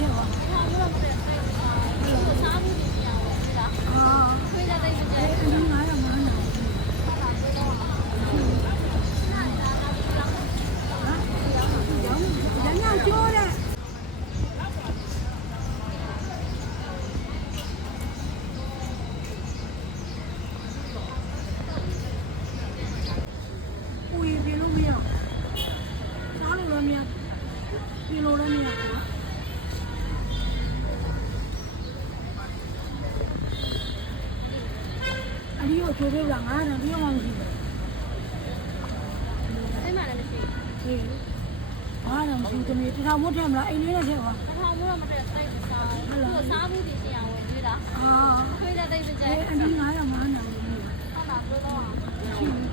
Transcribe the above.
ထဲပါထောင်လို့မတည့်တဲ့စားဘူးဒီအောင်လေလားခွေးတဲ့တိတ်ကျဲအင်း900မှန်းတယ်ညကျိုးတဲ့ဦးပြလို့မရစားလို့လည်းမရပြလို့လည်းမရအဒီကိုချိုးပေးလာငါတော့ပြောမှမရှိဘူးစိတ်မှလည်းမရှိဟေးဘာမှမရှိဘူးတမီးတထောင်မို့ထဲမလားအိမ်လေးနဲ့ထဲပါထောင်လို့မတည့်တဲ့စားဘူးစားဘူးဒီအောင်လေလားခွေးတဲ့တိတ်ကျဲအင်း900မှန်းတယ်ဟုတ်လားဘယ်တော့